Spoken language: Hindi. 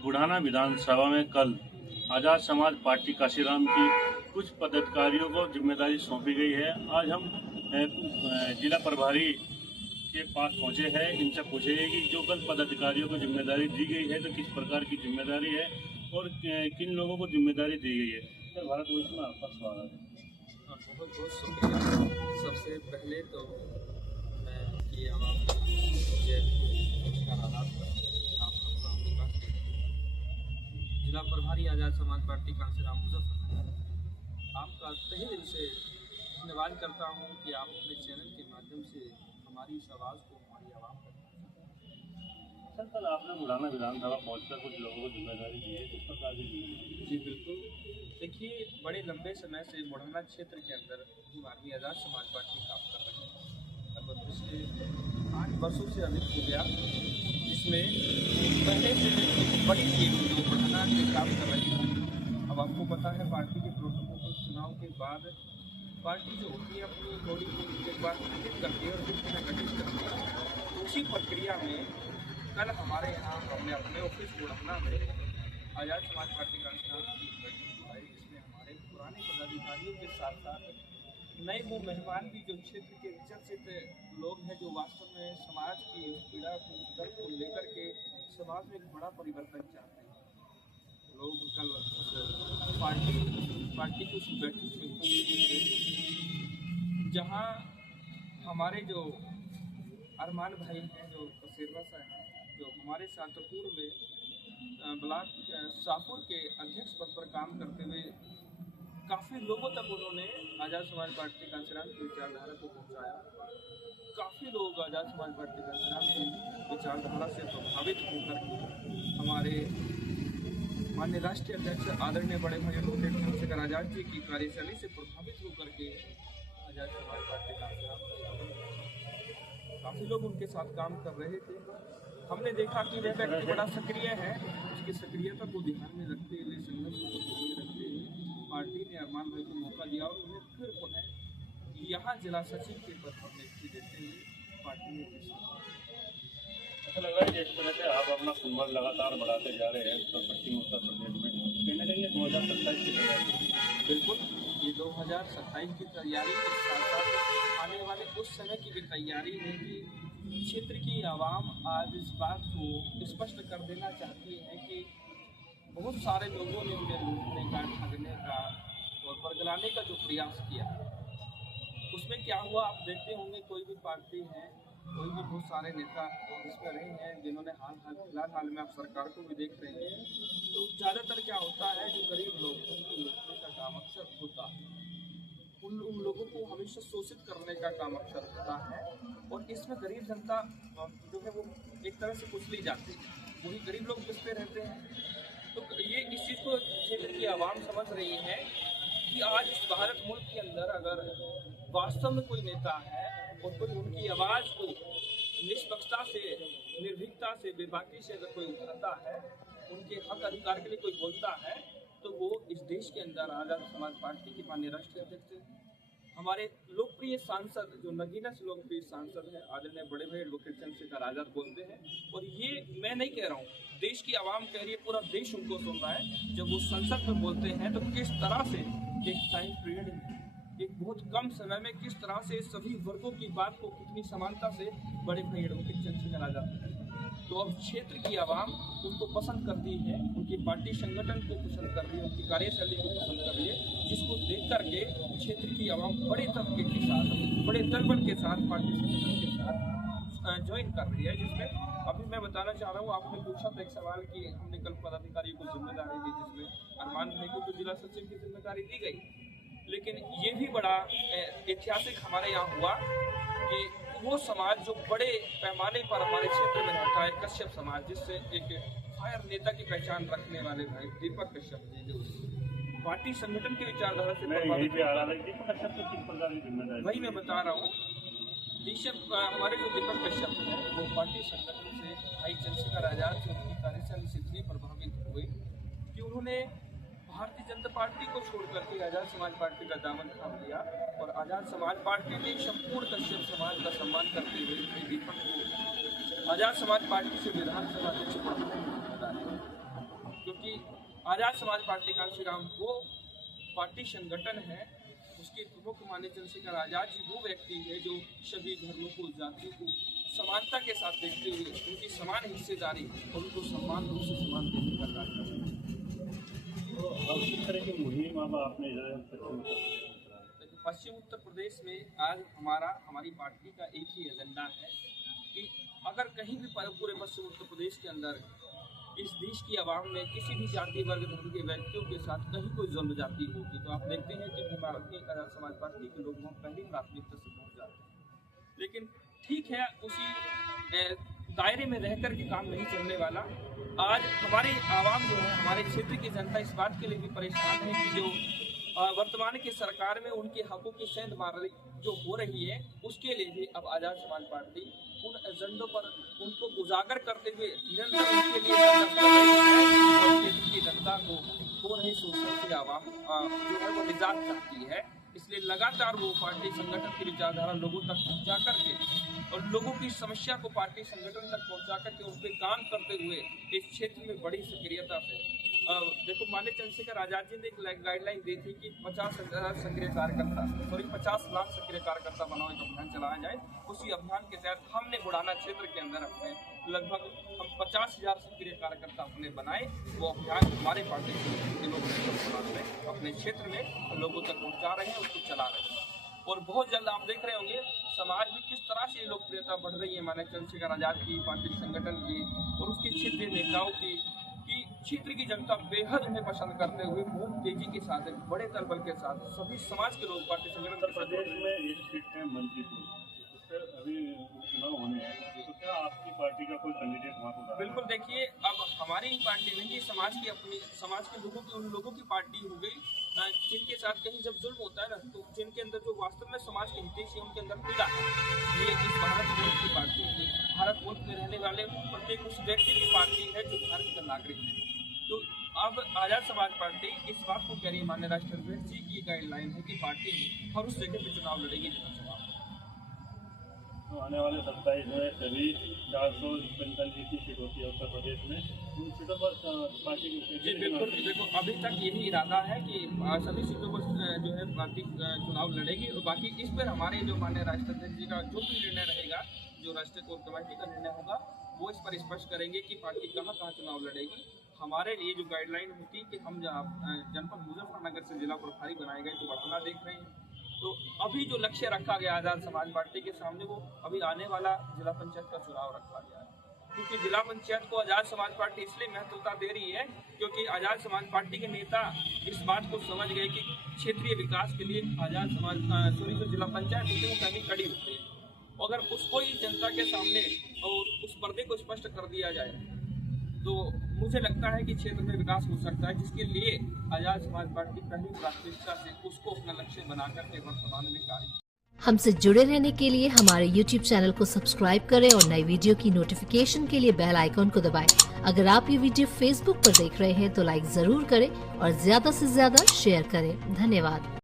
बुढ़ाना विधानसभा में कल आज़ाद समाज पार्टी काशीराम की कुछ पदाधिकारियों को जिम्मेदारी सौंपी गई है। आज हम जिला प्रभारी के पास पहुंचे हैं। इनसे पूछेंगे कि जो कल पदाधिकारियों को जिम्मेदारी दी गई है तो किस प्रकार की जिम्मेदारी है और किन लोगों को जिम्मेदारी दी गई है। सर, भारत वर्ष में आपका स्वागत है। बहुत बहुत शुक्रिया। सबसे पहले तो मैं ये आवाम जिला प्रभारी आज़ाद समाज पार्टी कांशीराम मुजफ्फरनगर आपका तहे दिल से धन्यवाद करता हूँ कि आप अपने चैनल के माध्यम से हमारी इस आवाज़ को हमारी आवाम तक। सर, कल आपने बुढ़ाना विधानसभा पहुंचकर कुछ लोगों को जिम्मेदारी दी है, किस प्रकार की जिम्मेदारी? जी बिल्कुल। देखिए, बड़े लंबे समय से बुढ़ाना क्षेत्र के अंदर हमारी आज़ाद समाज पार्टी काम कर रही है। लगभग पिछले 8 वर्षों से अधिक हो गया, जिसमें पहले से एक बड़ी टीम जो बुढ़ाना के काम कर रही है। अब आपको पता है, पार्टी के प्रोटोकॉल चुनाव के बाद पार्टी जो होती है अपनी बॉडी को एक बार गठित करती है और फिर पुनः गठित करती है। तो उसी प्रक्रिया में कल हमारे यहाँ हमने अपने ऑफिस बुढ़ाना में आज़ाद समाज पार्टी का बैठक बुलाई, जिसमें हमारे पुराने पदाधिकारियों के साथ साथ नए वो मेहमान भी जो क्षेत्र के चर्चित लोग हैं, जो वास्तव में समाज की पीड़ा को दर्द को लेकर के समाज में एक बड़ा परिवर्तन चाहते हैं। लोग कल पार्टी की उस बैठक में उपस्थित हुए, जहाँ हमारे जो अरमान भाई हैं, जो कसेरवा साहब हैं, जो हमारे शांतपुर में ब्लॉक शाहपुर के अध्यक्ष पद पर काम करते हुए काफ़ी लोगों तक उन्होंने आज़ाद समाज पार्टी कांशीराम की विचारधारा को पहुँचाया। काफ़ी लोग आज़ाद समाज पार्टी कांशीराम की विचारधारा से प्रभावित होकर हमारे माननीय राष्ट्रीय अध्यक्ष आदरणीय बड़े भाई एडवोकेट चंद्रशेखर आज़ाद जी की कार्यशैली से प्रभावित होकर के आज़ाद समाज पार्टी कांशीराम काफ़ी लोग उनके साथ काम कर रहे थे। हमने देखा कि वह व्यक्ति बड़ा सक्रिय है। उसकी सक्रियता को ध्यान में रखते हुए, संघर्ष को ध्यान में रखते हुए पार्टी ने अरमान भाई को मौका दिया और उन्हें फिर पुनः यहाँ जिला सचिव के पद पर नियुक्ति देते हुए पार्टी ने ऐसा लग रहा है जिस तरह से आप अपना कुंभल लगातार बढ़ाते जा रहे हैं पश्चिम उत्तर प्रदेश में, कहीं ना कहीं 2027 की तैयारी। बिल्कुल, ये 2027 की तैयारी के साथ साथ आने वाले उस समय की भी तैयारी है कि क्षेत्र की आवाम आज इस बात को स्पष्ट कर देना चाहती है कि बहुत सारे लोगों ने उन्हें लूटने का, ठगने का और बरगलाने का जो प्रयास किया, उसमें क्या हुआ आप देखते होंगे। कोई भी पार्टी है, कोई भी बहुत सारे नेता इसमें रहे हैं, जिन्होंने हाल में आप सरकार को भी देख रहे हैं, तो ज़्यादातर क्या होता है, जो गरीब लोग उनको लूटने का काम अक्सर होता है। उन लोगों को हमेशा शोषित करने का काम अक्सर होता है और इसमें गरीब जनता जो है वो एक तरह से कुचली जाती है, वही गरीब लोग पिसते रहते हैं। तो ये इस चीज़ को क्षेत्र की आवाम समझ रही है कि आज इस भारत मुल्क के अंदर अगर वास्तव में कोई नेता है और कोई उनकी आवाज़ को निष्पक्षता से, निर्भीकता से, बेबाकी से अगर कोई उठाता है, उनके हक अधिकार के लिए कोई बोलता है, तो वो इस देश के अंदर आज़ाद समाज पार्टी के माननीय राष्ट्रीय अध्यक्ष हमारे लोकप्रिय सांसद, जो नगीना से लोकप्रिय सांसद है, आदरणीय बड़े भाई एडवोकेट चंद्रशेखर आज़ाद बोलते हैं। और ये मैं नहीं कह रहा हूँ, देश की आवाम कह रही है, पूरा देश उनको सुन रहा है। जब वो संसद में बोलते हैं तो किस तरह से एक टाइम पीरियड में, एक बहुत कम समय में किस तरह से सभी वर्गों की बात को कितनी समानता से बड़े भाई एडवोकेट चंद्रशेखर आज़ाद हैं। तो अब क्षेत्र की आवाम उनको पसंद करती है, उनकी पार्टी संगठन को पसंद कर रही है, उनकी कार्यशैली को पसंद कर रही है, जिसको देख करके क्षेत्र की आवाम बड़े तबके के साथ, बड़े दलबल के साथ पार्टी संगठन के साथ ज्वाइन कर रही है। जिसमें अभी मैं बताना चाह रहा हूँ, आपने पूछा था एक सवाल कि हमने कल पदाधिकारियों को जिम्मेदारी दी, जिसमें अरमान भाई को तो जिला सचिव की जिम्मेदारी दी गई, लेकिन ये भी बड़ा ऐतिहासिक हमारे यहाँ हुआ कि वो समाज जो बड़े पैमाने पर हमारे क्षेत्र में रहता है, कश्यप समाज, जिससे एक फायर नेता की पहचान रखने वाले भाई दीपक कश्यप जी, जो पार्टी संगठन की विचारधारा से वही मैं बता रहा हूँ। हमारे जो दीपक कश्यप है, वो पार्टी संगठन से भाई चंद्रशेखर आज़ाद से उनकी कार्यशैली से इतने प्रभावित हुए कि उन्होंने भारतीय जनता पार्टी को छोड़ करके आज़ाद समाज पार्टी का दामन थाम लिया और आज़ाद समाज पार्टी ने संपूर्ण कश्यप समाज का सम्मान करते हुए दीपक को आज़ाद समाज पार्टी से विधानसभा अध्यक्ष बनाने। कि आज़ाद समाज पार्टी कांशीराम वो पार्टी संगठन है, उसके प्रमुख माने चंद्रशेखर आज़ाद जी वो व्यक्ति है जो सभी धर्मों को, जातियों को समानता के साथ देखते हुए उनकी समान हिस्सेदारी और उनको सम्मान रूप से सम्मान देने का कार्य करते हैं। तो अब किस तरह की मुहिम अब आपने पश्चिम उत्तर प्रदेश में आज हमारी पार्टी का एक ही एजेंडा है कि अगर कहीं भी पूरे पश्चिम उत्तर प्रदेश के अंदर इस देश की आवाम में किसी भी जाति वर्ग धर्म के व्यक्तियों के साथ कहीं कोई जुल्म जाती होगी तो आप देखते हैं कि भारतीय आज़ाद समाज पार्टी के लोग वहाँ पहली प्राथमिकता से पहुँच जाते हैं। लेकिन ठीक है, उसी दायरे में रहकर के काम नहीं चलने वाला। आज हमारी आवाम जो है, हमारे क्षेत्र की जनता इस बात के लिए भी परेशान है कि जो वर्तमान की सरकार में उनके हकों की सेंधमारी जो हो रही है, उसके लिए भी अब आज़ाद समाज पार्टी उन एजेंडों पर उनको उजागर करते हुए निरंतर उनके लिए संघर्ष कर रही है और क्षेत्र की जनता को हो रहे शोषण से आवाम जो है वो निजात चाहती है। इसलिए लगातार वो पार्टी संगठन की विचारधारा लोगों तक पहुंचा करके और लोगों की समस्या को पार्टी संगठन तक पहुंचा करके उन पर काम करते हुए इस क्षेत्र में बड़ी सक्रियता से देखो, माननीय चंद्रशेखर आज़ाद जी ने एक गाइडलाइन दी थी कि 50,000 सक्रिय कार्यकर्ता 50 लाख सक्रिय कार्यकर्ता बनाओ, एक अभियान चलाया जाए। उसी अभियान के तहत हमने बुढ़ाना क्षेत्र के अंदर अपने लगभग हम 50,000 सक्रिय कार्यकर्ता अपने बनाए। वो अभियान हमारे पार्टी के लोग अपने क्षेत्र में लोगों तक पहुँचा रहे हैं, उसको चला रहे हैं और बहुत जल्द आप देख रहे होंगे समाज में किस तरह से लोकप्रियता बढ़ रही है माननीय चंद्रशेखर आज़ाद की पार्टी संगठन की और उसके क्षेत्रीय नेताओं की, कि क्षेत्र की जनता बेहद उन्हें पसंद करते हुए बहुत तेजी के साथ एक बड़े दलबल के साथ सभी समाज के लोग पार्टी संगठन उत्तर प्रदेश में एक सीट है मंत्रीपुर, उससे अभी चुनाव होने हैं, तो क्या आपकी पार्टी का कोई कैंडिडेट वहाँ पर? बिल्कुल, देखिए अब हमारी ही पार्टी नहीं, ये समाज की अपनी समाज के लोगों की उन लोगों की पार्टी हो गई जिनके साथ कहीं जब जुल्म होता है ना, तो जिनके अंदर जो वास्तव में समाज के हितैषी है उनके अंदर खुदा है। ये इस भारत मुल्क की पार्टी है, भारत मुल्क में रहने वाले प्रत्येक उस व्यक्ति की पार्टी है जो भारत का नागरिक है। तो अब आज़ाद समाज पार्टी इस बात को कह रही है, माननीय राष्ट्राध्यक्ष जी की गाइडलाइन है कि पार्टी हर उस जगह पर चुनाव लड़ेगी विधानसभा। तो आने वाले 27 में सभी 445 की सीट होती है उत्तर प्रदेश में, उन सीटों पर पार्टी जी बिल्कुल, देखो अभी तक यही इरादा है कि सभी सीटों पर जो है पार्टी चुनाव लड़ेगी और बाकी इस पर हमारे जो माननीय राष्ट्राध्यक्ष जी का जो भी निर्णय रहेगा, जो राष्ट्रीय कोर कमेटी का निर्णय होगा, वो इस पर स्पष्ट करेंगे कि पार्टी कहाँ चुनाव लड़ेगी। हमारे लिए जो गाइडलाइन होती है कि हम जनपद मुजफ्फरनगर से जिला प्रभारी बनाए गए तो बढ़ाना देख रहे हैं। तो अभी जो लक्ष्य रखा गया आज़ाद समाज पार्टी के सामने, वो अभी आने वाला जिला पंचायत का चुनाव रखा गया है, क्योंकि जिला पंचायत को आज़ाद समाज पार्टी इसलिए महत्वता दे रही है क्योंकि आज़ाद समाज पार्टी के नेता इस बात को समझ गए कि क्षेत्रीय विकास के लिए आज़ाद समाज जो जिला पंचायत होती है वो कहीं कड़ी होती है। अगर उसको ही जनता के सामने और उस पर्दे को स्पष्ट कर दिया जाए तो मुझे लगता है कि क्षेत्र में विकास हो सकता है, जिसके लिए आज़ाद समाज पार्टी पहली प्राथमिकता से उसको अपना लक्ष्य बनाकर के वर्तमान में कार्य। हमसे जुड़े रहने के लिए हमारे YouTube चैनल को सब्सक्राइब करें और नई वीडियो की नोटिफिकेशन के लिए बेल आइकॉन को दबाएं। अगर आप ये वीडियो Facebook पर देख रहे हैं तो लाइक जरूर करें और ज्यादा से ज्यादा शेयर करें। धन्यवाद।